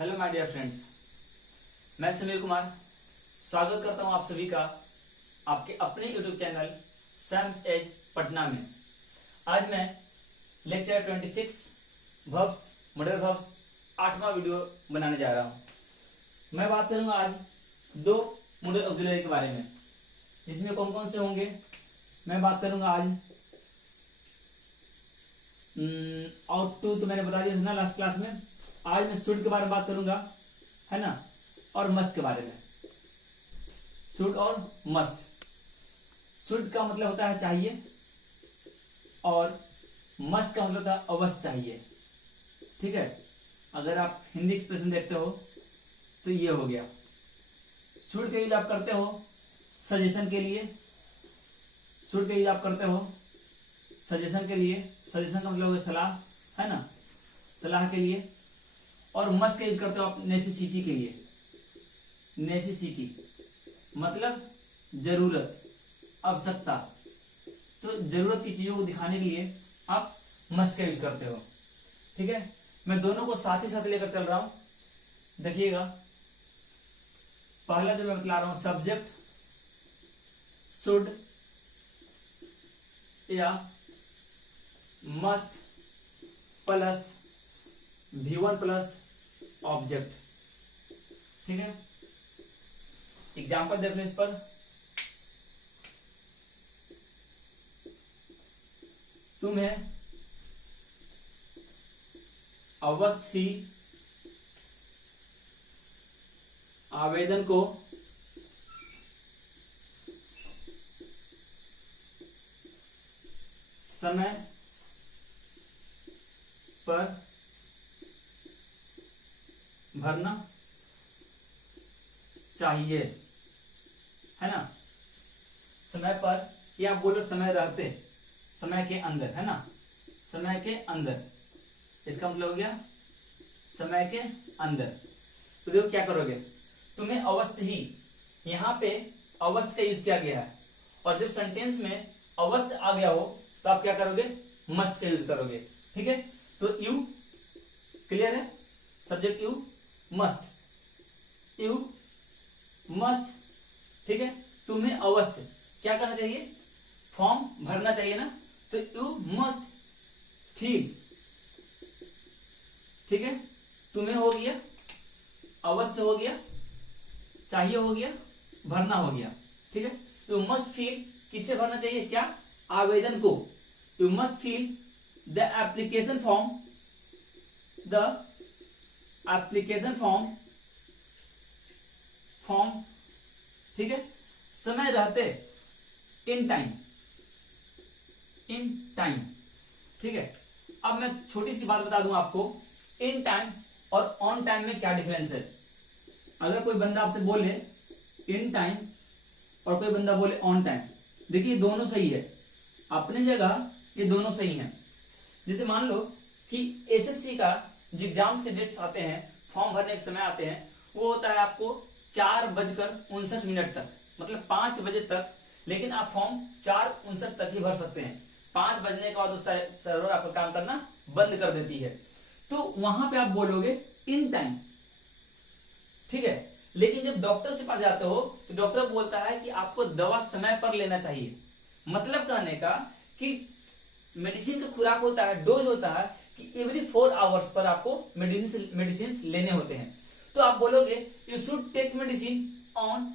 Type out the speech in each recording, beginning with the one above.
Hello my dear friends, मैं समीर कुमार स्वागत करता हूं आप सभी का आपके अपने YouTube channel Sam's Edge Patna में। आज मैं लेक्चर 26 वर्ब्स मॉडल वर्ब्स 8वां वीडियो बनाने जा रहा हूं। मैं बात करूंगा आज दो मॉडल ऑक्सिलरी के बारे में, जिसमें कौन कौन से होंगे। मैं बात करूंगा आज आउट टू, तो मैंने बता दिया था ना लास्ट क्लास में। आज मैं शुड के बारे में बात करूंगा, है ना, और मस्ट के बारे में। शुड और मस्ट। शुड का मतलब होता है चाहिए, और मस्ट का मतलब होता है अवश्य चाहिए। ठीक है, अगर आप हिंदी एक्सप्रेशन देखते हो तो ये हो गया। शुड का यूज आप करते हो सजेशन के लिए। शुड का यूज आप करते हो सजेशन के लिए। सजेशन का मतलब हो गया सलाह, है ना, सलाह के लिए। और मस्ट का यूज करते हो आप नेसेसिटी के लिए। नेसेसिटी मतलब जरूरत, आवश्यकता। तो जरूरत की चीजों को दिखाने के लिए आप मस्ट का यूज करते हो। ठीक है, मैं दोनों को साथ ही साथ लेकर चल रहा हूं। देखिएगा, पहला जो मैं बतला रहा हूं सब्जेक्ट शुड या must plus V1 plus object. ठीक है, एग्जाम्पल देख लो इस पर। तुम्हें अवश्य ही आवेदन को समय पर भरना चाहिए, है ना। समय पर, या आप बोलो समय रहते, समय के अंदर, है ना, समय के अंदर। इसका मतलब हो गया समय के अंदर। तो देखो क्या करोगे, तुम्हें अवश्य ही, यहां पे अवश्य का यूज किया गया है, और जब सेंटेंस में अवश्य आ गया हो तो आप क्या करोगे, मस्ट का यूज करोगे। ठीक है, तो यू, क्लियर है, subject you, must, you must. ठीक है, तुम्हें अवश्य क्या करना चाहिए, फॉर्म भरना चाहिए ना, तो यू मस्ट फिल। ठीक है, तुम्हें हो गया, अवश्य हो गया, चाहिए हो गया, भरना हो गया। ठीक है, यू मस्ट फिल, किसे भरना चाहिए, क्या, आवेदन को। You must fill the application form, the application form. ठीक है, समय रहते, इन टाइम, इन टाइम। ठीक है, अब मैं छोटी सी बात बता दूं आपको, इन टाइम और ऑन टाइम में क्या डिफरेंस है। अगर कोई बंदा आपसे बोले इन टाइम और कोई बंदा बोले ऑन टाइम, देखिए दोनों सही है अपनी जगह, ये दोनों सही हैं। जैसे मान लो कि एसएससी का जो एग्जाम्स के डेट्स आते हैं, फॉर्म भरने के समय आते हैं, वो होता है आपको 4:59 तक, मतलब 5 बजे तक। लेकिन आप फॉर्म 4:59 तक ही भर सकते हैं। 5 बजने के बाद उस सर्वर आपका काम करना बंद कर देती है। तो वहां पे आप बोलोगे इन टाइम। ठीक है, लेकिन जब डॉक्टर के पास जाते हो तो डॉक्टर बोलता है कि आपको दवा समय पर लेना चाहिए। मतलब कहने का कि मेडिसिन का खुराक होता है, डोज होता है कि एवरी 4 आवर्स पर आपको मेडिसिन लेने होते हैं। तो आप बोलोगे you should take medicine on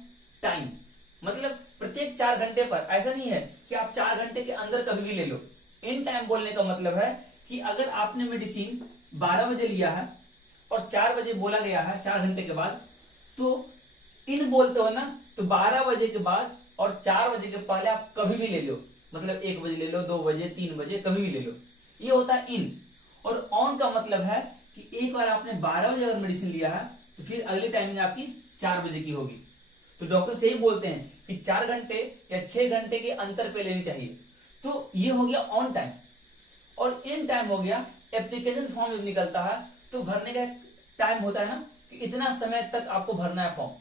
time, मतलब प्रत्येक 4 घंटे पर। ऐसा नहीं है कि आप 4 घंटे के अंदर कभी भी ले लो। इन टाइम बोलने का मतलब है कि अगर आपने मेडिसिन 12 बजे लिया है और 4 बजे बोला गया है 4 घंटे के बाद, तो इन बोलते हो ना, तो 12 बजे के बाद और 4 बजे के पहले आप कभी भी ले लो, मतलब 1 बजे ले लो, 2 बजे, 3 बजे, कभी भी ले लो। ये होता है इन। और ऑन का मतलब है कि एक बार आपने 12 बजे अगर मेडिसिन लिया है तो फिर अगली टाइमिंग आपकी 4 बजे की होगी। तो डॉक्टर से ही बोलते हैं कि 4 घंटे या 6 घंटे के अंतर पे लेनी चाहिए। तो ये हो गया ऑन टाइम। और इन टाइम हो गया एप्लीकेशन फॉर्म जब निकलता है तो भरने का टाइम होता है ना, कि इतना समय तक आपको भरना है फॉर्म,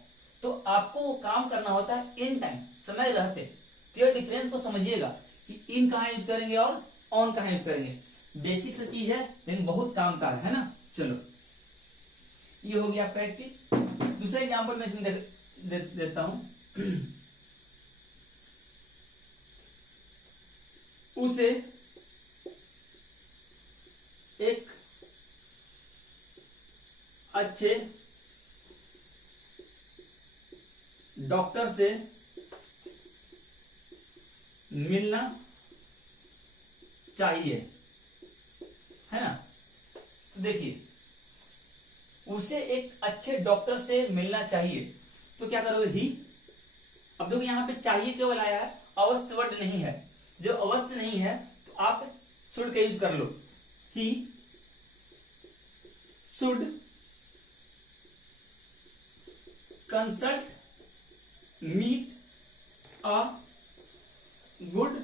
तो आपको वो काम करना होता है इन टाइम, समय रहते। तो ये डिफरेंस को समझिएगा कि इन कहाँ यूज करेंगे और ऑन कहाँ यूज करेंगे। बेसिक सा चीज है लेकिन बहुत काम का है ना। चलो ये हो गया आपका एक चीज। दूसरा एग्जाम्पल मैं इसमें देता हूं। उसे एक अच्छे डॉक्टर से मिलना चाहिए, है ना। तो देखिए, उसे एक अच्छे डॉक्टर से मिलना चाहिए, तो क्या करोगे? ही। अब देखो यहां पे चाहिए केवल आया है, अवश्य वर्ड नहीं है। जो अवश्य नहीं है तो आप शुड का यूज कर लो। He should consult meet a good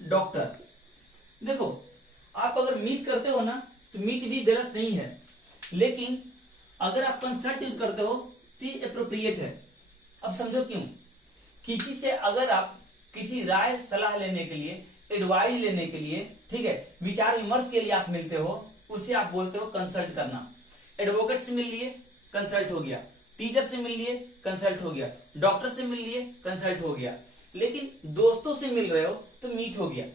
doctor. देखो, आप अगर मीट करते हो ना तो मीट भी गलत नहीं है, लेकिन अगर आप कंसल्ट यूज करते हो तो ये अप्रोप्रिएट है। अब समझो क्यों। किसी से अगर आप किसी राय सलाह लेने के लिए, एडवाइस लेने के लिए, ठीक है, विचार विमर्श के लिए आप मिलते हो, उसे आप बोलते हो कंसल्ट करना। एडवोकेट से मिल लिए, कंसल्ट हो गया। टीचर से मिल लिए, कंसल्ट हो गया। डॉक्टर से मिल लिए, कंसल्ट हो गया। लेकिन दोस्तों से मिल रहे हो तो मीट हो गया।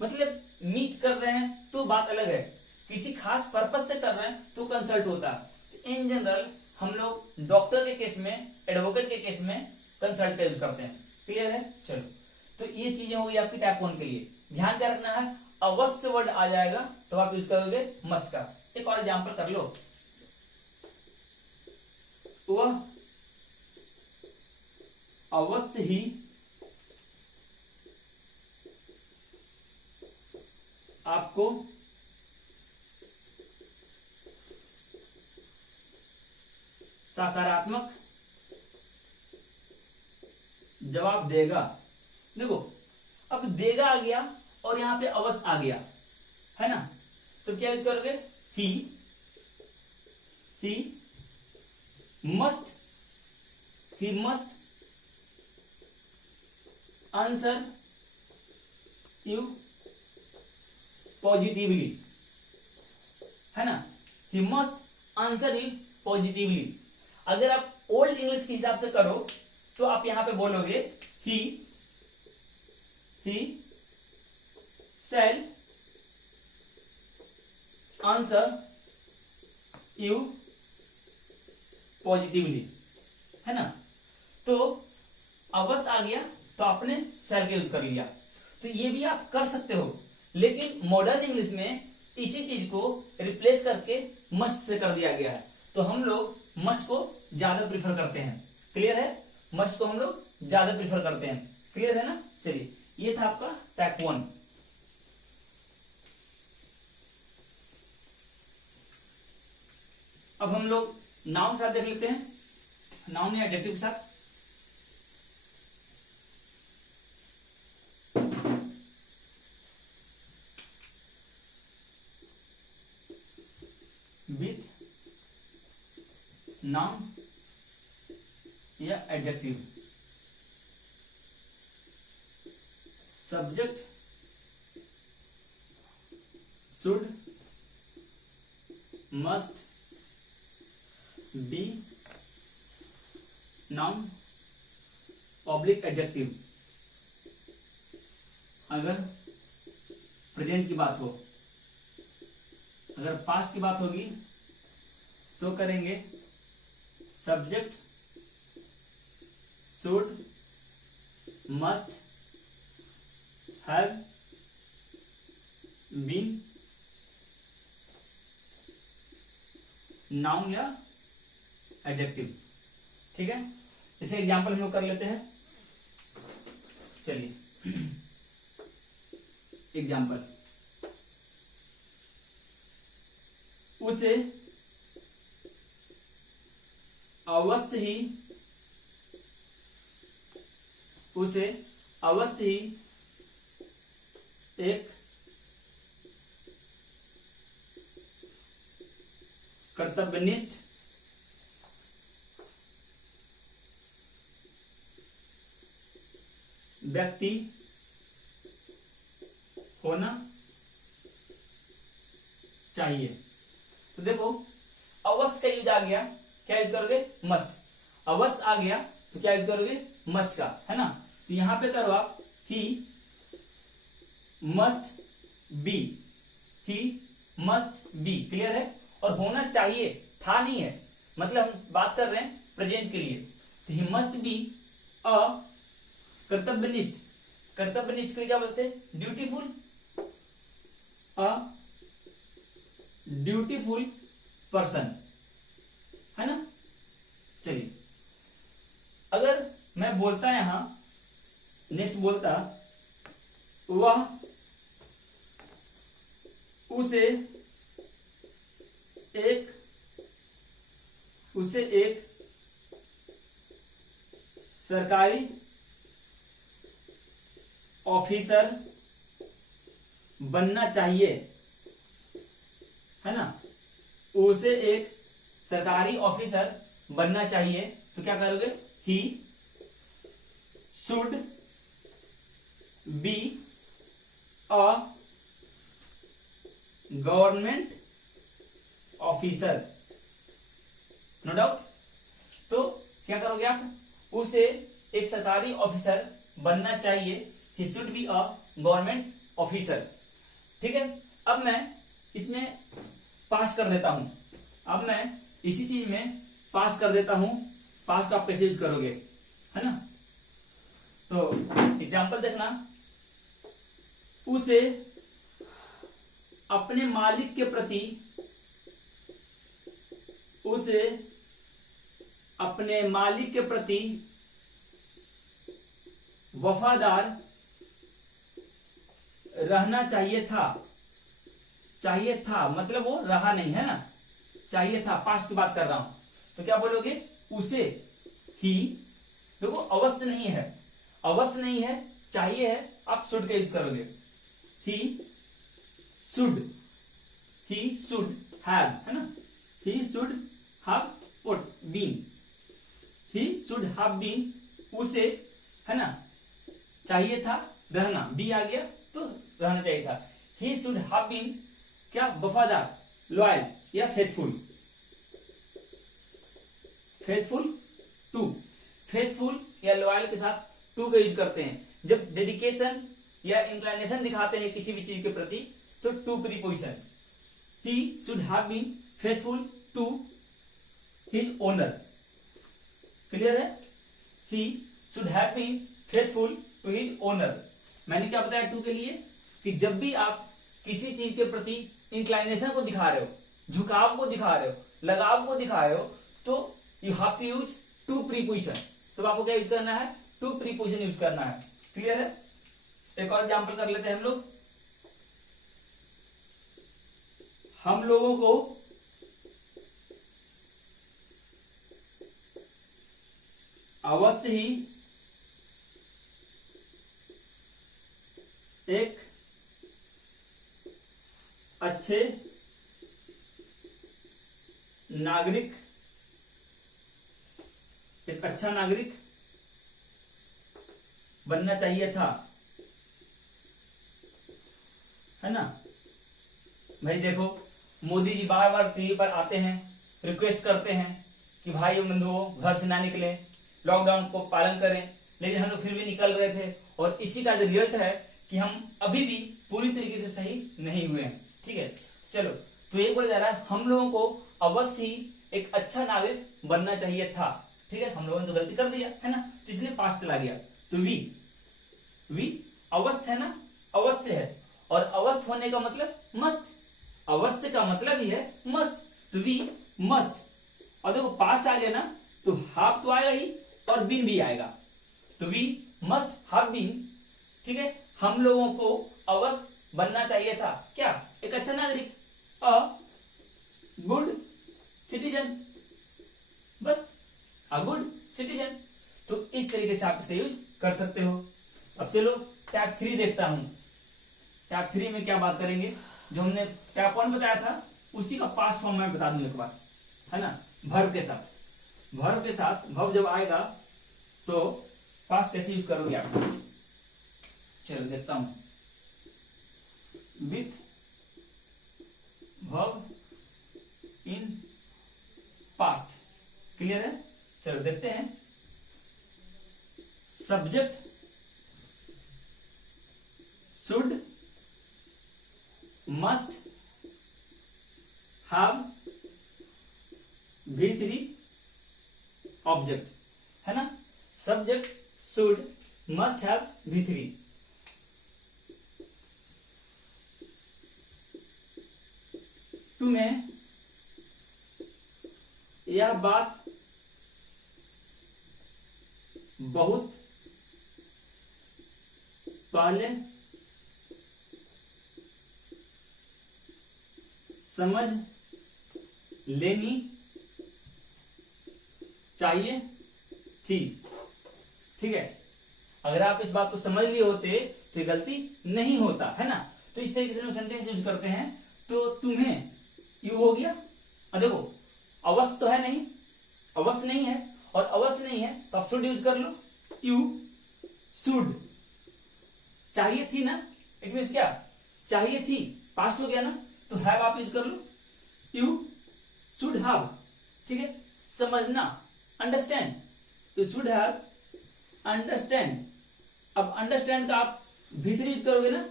मतलब मीट कर रहे हैं तो बात अलग है, किसी खास पर्पज से कर रहे हैं तो कंसल्ट होता है। इन जनरल हम लोग डॉक्टर के केस में, एडवोकेट के केस में कंसल्ट का यूज करते हैं। क्लियर है? चलो, तो ये चीजें होगी आपकी टाइप 1 के लिए। ध्यान क्या रखना है, अवश्य वर्ड आ जाएगा तो आप यूज करोगे मस्ट का। एक और एग्जांपल कर लो। वह अवश्य ही आपको सकारात्मक जवाब देगा। देखो, अब देगा आ गया और यहां पे अवश्य आ गया, है ना। तो क्या यूज करोगे? He must answer you positively, है ना। He must answer you positively. अगर आप ओल्ड इंग्लिश के हिसाब से करो तो आप यहां पे बोलोगे he said answer you positively, है ना। तो अवश्य आ गया तो आपने सेल का यूज कर लिया। तो ये भी आप कर सकते हो, लेकिन मॉडर्न इंग्लिश में इसी चीज को रिप्लेस करके मस्ट से कर दिया गया है। तो हम लोग मस्ट को ज्यादा प्रीफर करते हैं। क्लियर है? मस्ट को हम लोग ज्यादा प्रीफर करते हैं। क्लियर है ना? चलिए, ये था आपका टाइप 1। अब हम लोग नाउन के साथ देख लेते हैं, नाउन या एडजेक्टिव के साथ। विथ नाउन या adjective, subject should must be noun oblique adjective. अगर प्रेजेंट की बात हो, अगर पास्ट की बात होगी तो करेंगे subject should must have been noun या एडजेक्टिव। ठीक है, इसे एग्जांपल हम लोग कर लेते हैं। चलिए, एग्जांपल, उसे अवश्य ही एक कर्तव्यनिष्ठ व्यक्ति होना चाहिए। तो देखो, अवश्य का यूज आ गया, क्या यूज करोगे? मस्ट। अवश्य आ गया तो क्या यूज करोगे? मस्ट का, है ना। तो यहां पे करो आप he must be, he must be, clear है। और होना चाहिए, था नहीं है, मतलब हम बात कर रहे हैं प्रेजेंट के लिए। तो ही मस्ट बी अ कर्तव्यनिष्ठ, कर्तव्यनिष्ठ के लिए क्या बोलते हैं? ड्यूटीफुल, अ ड्यूटीफुल पर्सन, है ना। चलिए, अगर मैं बोलता यहां, नेक्स्ट बोलता वह उसे एक सरकारी ऑफिसर बनना चाहिए, है ना। उसे एक सरकारी ऑफिसर बनना चाहिए, तो क्या करोगे? He should be a government officer, no doubt. तो क्या करोगे आप? उसे एक सरकारी ऑफिसर बनना चाहिए, ही should be a government officer, ठीक है। अब मैं इसमें पास कर देता हूं, अब मैं इसी चीज में पास कर देता हूं। पास का आप कैसे यूज करोगे, है ना। तो एग्जांपल देखना, उसे अपने मालिक के प्रति, उसे अपने मालिक के प्रति वफादार रहना चाहिए था, चाहिए था मतलब वो रहा नहीं, है ना। चाहिए था, पास्ट की बात कर रहा हूं, तो क्या बोलोगे? उसे ही, देखो अवश्य नहीं है, अवश्य नहीं है, चाहिए है, आप शुड का यूज करोगे। He should, he should have, है ना। He should have what? Been, he should have been, उसे, है ना, चाहिए था रहना, बी आ गया तो रहना चाहिए था। ही शुड हैव बीन क्या? वफादार, लॉयल या फेथफुल, फेथफुल टू, फेथफुल या लॉयल के साथ टू का यूज करते हैं। जब डेडिकेशन या इंक्लाइनेशन दिखाते हैं किसी भी चीज के प्रति, तो to preposition. He should have been faithful to his owner, clear है। He should have been faithful to his owner. मैंने क्या बताया टू के लिए? कि जब भी आप किसी चीज के प्रति इंक्लाइनेशन को दिखा रहे हो, झुकाव को दिखा रहे हो, लगाव को दिखा रहे हो, तो you have to use to preposition. तो आपको क्या यूज करना है? टू प्रीपोजिशन यूज करना है, क्लियर है। एक और एग्जांपल कर लेते हैं हम लोग। हम लोगों को अवश्य ही एक अच्छे नागरिक, एक अच्छा नागरिक बनना चाहिए था, है ना। भाई देखो, मोदी जी बार बार टीवी पर आते हैं, रिक्वेस्ट करते हैं कि भाई बंधुओं घर से ना निकलें, लॉकडाउन को पालन करें, लेकिन हम लोग फिर भी निकल रहे थे। और इसी का रिजल्ट है कि हम अभी भी पूरी तरीके से सही नहीं हुए हैं, ठीक है। चलो, तो ये बोला जा रहा है हम लोगों को अवश्य ही एक अच्छा नागरिक बनना चाहिए था, ठीक है। हम लोगों ने तो गलती कर दिया, है ना, तो इसलिए पास्ट चला गया। तो वी अवश्य है ना, अवश्य है, और अवश्य होने का मतलब मस्ट, अवश्य का मतलब ही है मस्ट, तो वी मस्ट। और देखो पास्ट आ गया ना, तो हाफ तो आएगा ही और बीन भी आएगा, तो वी मस्ट हैव बीन, ठीक है। हम लोगों को अवश्य बनना चाहिए था क्या? एक अच्छा नागरिक, अ गुड सिटीजन, बस अ गुड सिटीजन। तो इस तरीके से आप इसका यूज कर सकते हो। अब चलो टैब 3 देखता हूं। टैब 3 में क्या बात करेंगे? जो हमने टैब 1 बताया था उसी का पास्ट फॉर्म में बता दूं एक बार, है ना। वर्ब के साथ, वर्ब के साथ वर्ब जब आएगा तो पास्ट कैसे यूज करोगे आप? चलो देखता हूं। With verb in past. Clear है? चलो देखते हैं। Subject should must have V3 object, है ना। Subject should must have V3। तुम्हें यह बात बहुत पहले समझ लेनी चाहिए थी। ठीक है, अगर आप इस बात को समझ लिए होते तो ये गलती नहीं होता, है ना। तो इस तरीके से हम सेंटेंस यूज करते हैं। तो तुम्हें यू हो गया। अब देखो अवश्य तो है नहीं, अवश्य नहीं है और अवश्य नहीं है तो आप शुड यूज कर लो। यू शुड, चाहिए थी ना, इट मीन्स क्या, चाहिए थी, पास्ट हो गया ना, तो हैव आप यूज कर लो। यू शुड हैव, ठीक है। समझना, understand, you should have understand. अब अंडरस्टैंड का आप भीतर यूज करोगे ना,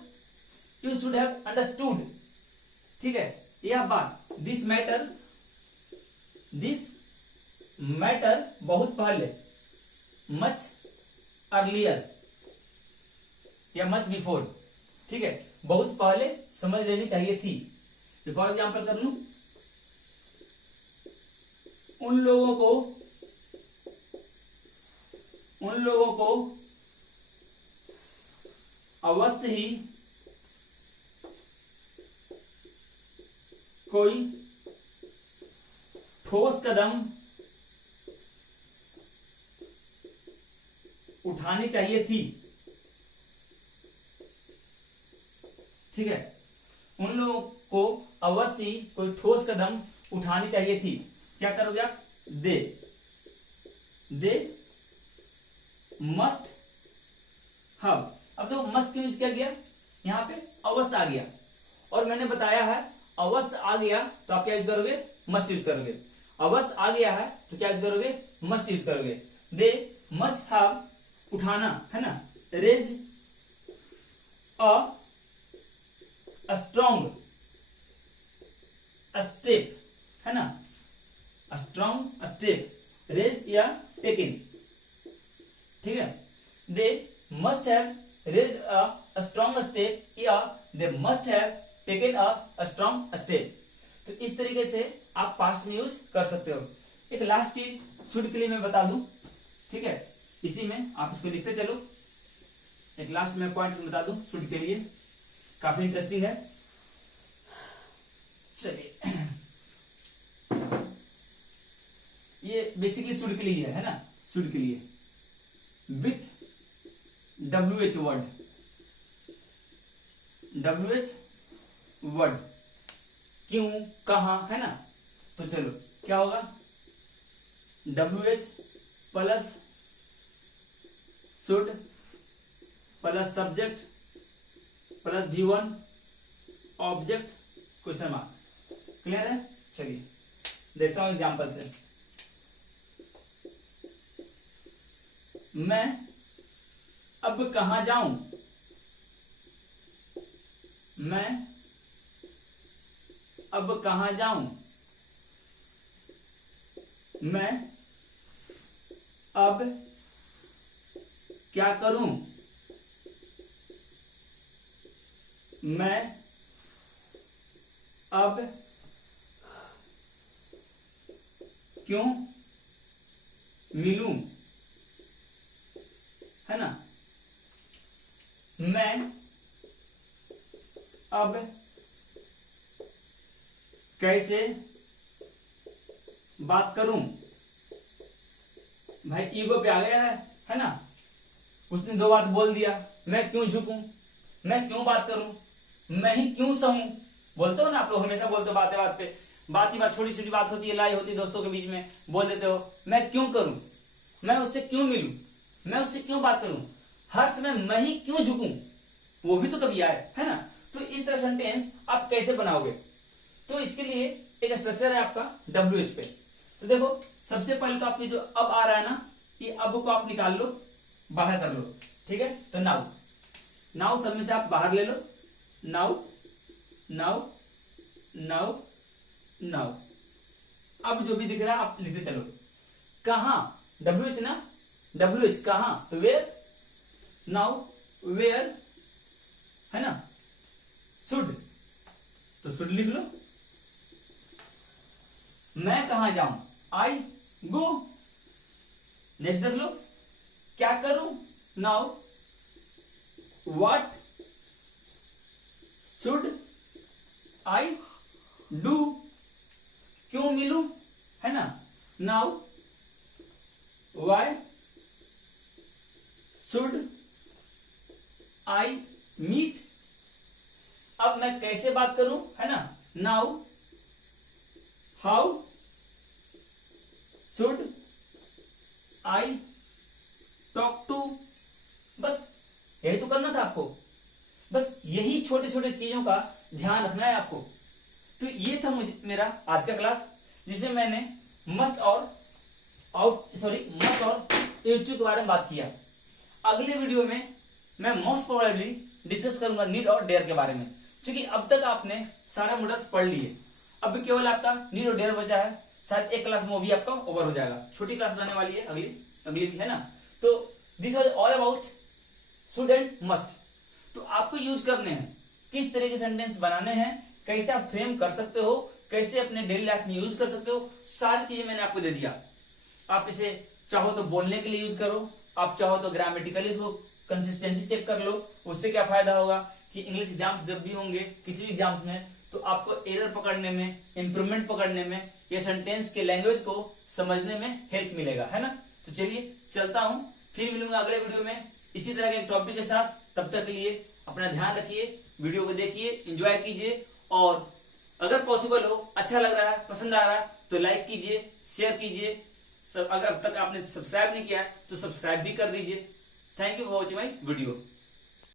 यू शुड हैव अंडरस्टूड। ठीक है, यह बात, दिस मैटर बहुत पहले, मच अर्लियर या मच बिफोर। ठीक है, बहुत पहले समझ लेनी चाहिए थी। एक और एग्जाम्पल कर लूं। उन लोगों को अवश्य ही कोई ठोस कदम उठानी चाहिए थी। ठीक है, उन लोगों को अवश्य ही कोई ठोस कदम उठानी चाहिए थी। क्या करोगे आप? दे मस्ट हैव। अब तो मस्ट क्यों यूज किया गया, यहां पे अवश्य आ गया और मैंने बताया है अवश्य आ गया तो आप क्या यूज करोगे? मस्ट यूज करोगे। अवश्य आ गया है तो क्या यूज करोगे? मस्ट यूज करोगे। दे मस्ट हैव, उठाना, है ना, रेज अ स्ट्रॉन्ग स्टेप, है ना, स्ट्रॉन्ग स्टेप, रेज या टेकन। ठीक है, they must have raise a strong step या they must have taken a strong step. तो इस तरीके से आप पास्ट में यूज कर सकते हो। एक लास्ट चीज शुड के लिए मैं बता दूं, ठीक है, इसी में आप इसको लिखते चलो। एक लास्ट में पॉइंट बता दूं शुड के लिए, काफी इंटरेस्टिंग है। चलिए, ये बेसिकली शुड के लिए है ना, शुड के लिए with WH word, WH word, क्यों, कहां, है ना। तो चलो क्या होगा? WH plus should plus subject plus V1 object question mark. Clear है? चलिए देखता हूं एग्जांपल से। मैं अब कहां जाऊं? मैं अब कहां जाऊं? मैं अब क्या करूं? मैं अब क्यों मिलूं? है ना, मैं अब कैसे बात करूं? भाई ईगो पे आ गया है ना। उसने दो बात बोल दिया, मैं क्यों झुकूं, मैं क्यों बात करूं, मैं ही क्यों सहूं। बोलते हो ना आप लोग, हमेशा बोलते हो बातें बात पे, बात ही बात, छोटी छोटी बात होती है, लड़ाई होती है दोस्तों के बीच में, बोल देते हो मैं क्यों करूं, मैं उससे क्यों मिलूं, मैं उससे क्यों बात करूं, हर समय मैं ही क्यों झुकूं, वो भी तो कभी आए, है ना। तो इस तरह सेंटेंस आप कैसे बनाओगे? तो इसके लिए एक स्ट्रक्चर है आपका WH पे। तो देखो सबसे पहले तो आपके जो अब आ रहा है ना, ये अब को आप निकाल लो, बाहर कर लो, ठीक है। तो नाउ, नाउ सब में से आप बाहर ले लो, नाउ नाउ नाउ नाउ। अब जो भी दिख रहा है आप लिखते चलो। कहां, WH ना, WH कहां, तो वेयर, नाउ वेयर है ना, शुड, तो शुड लिख लो। मैं कहां जाऊं, आई गो। नेक्स्ट देख लो, क्या करूं, now what should I do. क्यों मिलूं, है ना, now why should I meet. अब मैं कैसे बात करूं, है ना, now how should I talk to. बस यही तो करना था आपको, बस यही छोटे छोटे चीजों का ध्यान रखना है आपको। तो ये था मुझे मेरा आज का क्लास, जिसमें मैंने मस्ट और यूज टू के बारे में बात किया। अगले वीडियो में मैं मोस्ट प्रोबेबली डिस्कस करूंगा नीड और डेयर के बारे में, क्योंकि अब तक आपने सारा मॉडल्स पढ़ लिए। अब केवल आपका नीड और डेयर बचा है, शायद एक क्लास में वो भी आपका ओवर हो जाएगा। छोटी क्लास रहने वाली है अगली भी, है ना। तो this was all about should and must. तो आपको यूज करने हैं, किस तरह के सेंटेंस बनाने हैं, कैसे आप फ्रेम कर सकते हो, कैसे अपने डेली लाइफ में यूज कर सकते हो, सारी चीजें मैंने आपको दे दिया। आप इसे चाहो तो बोलने के लिए यूज करो, आप चाहो तो ग्रामेटिकली उसको कंसिस्टेंसी चेक कर लो। उससे क्या फायदा होगा कि इंग्लिश एग्जाम्स जब भी होंगे किसी भी एग्जाम्स में, तो आपको एरर पकड़ने में, इंप्रूवमेंट पकड़ने में, या सेंटेंस के लैंग्वेज को समझने में हेल्प मिलेगा, है ना। तो चलिए चलता हूं, फिर मिलूंगा अगले वीडियो में इसी तरह के एक टॉपिक के साथ। तब तक के लिए अपना ध्यान रखिए, वीडियो को देखिए, एंजॉय कीजिए, और अगर पॉसिबल हो, अच्छा लग रहा है, पसंद आ रहा है, तो लाइक कीजिए, शेयर कीजिए। अगर अब तक आपने सब्सक्राइब नहीं किया है तो सब्सक्राइब भी कर दीजिए। Thank you for watching my video.